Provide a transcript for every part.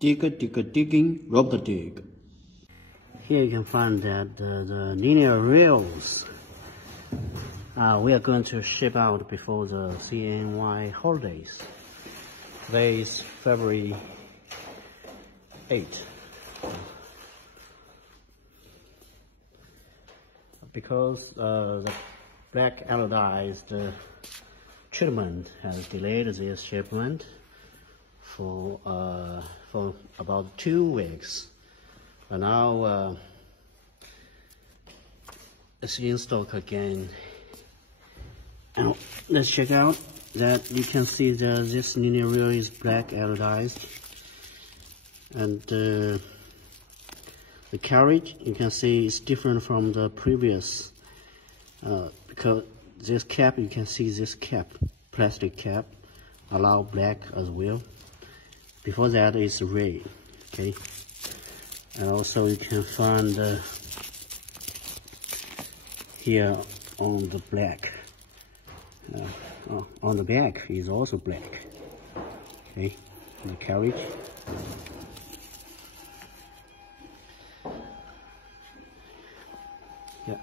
Digging RobotDigg. Here you can find that the linear rails we are going to ship out before the CNY holidays. Today is February 8th. Because the black anodized treatment has delayed this shipment for about 2 weeks. But now it's in stock again. Now let's check out that you can see that this linear rail is black anodized, and the carriage you can see is different from the previous because this cap, you can see this cap, plastic cap, allow black as well. Before that is red, okay. And also you can find here on the black, on the back is also black, okay, the carriage. Yeah,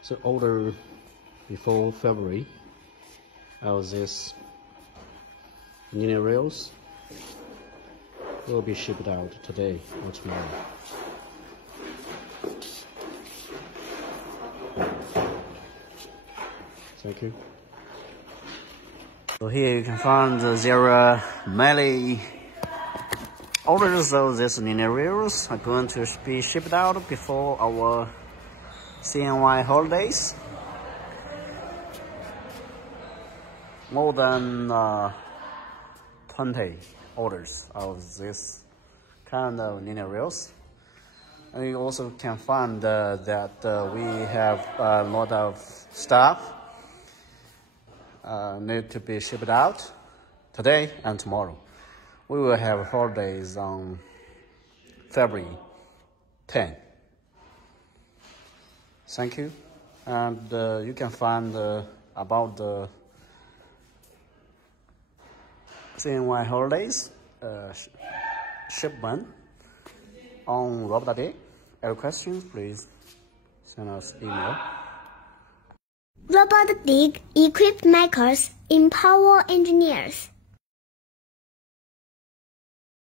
so order before February of this linear rails will be shipped out today or tomorrow. Thank you. So here you can find there are many orders of these linear rails are going to be shipped out before our CNY holidays. More than 20 orders of this kind of linear rails. And you also can find that we have a lot of stuff need to be shipped out today and tomorrow. We will have holidays on February 10. Thank you. And you can find about the CNY holidays shipment on RobotDigg. Any questions, please send us email. RobotDigg equipped makers empower engineers.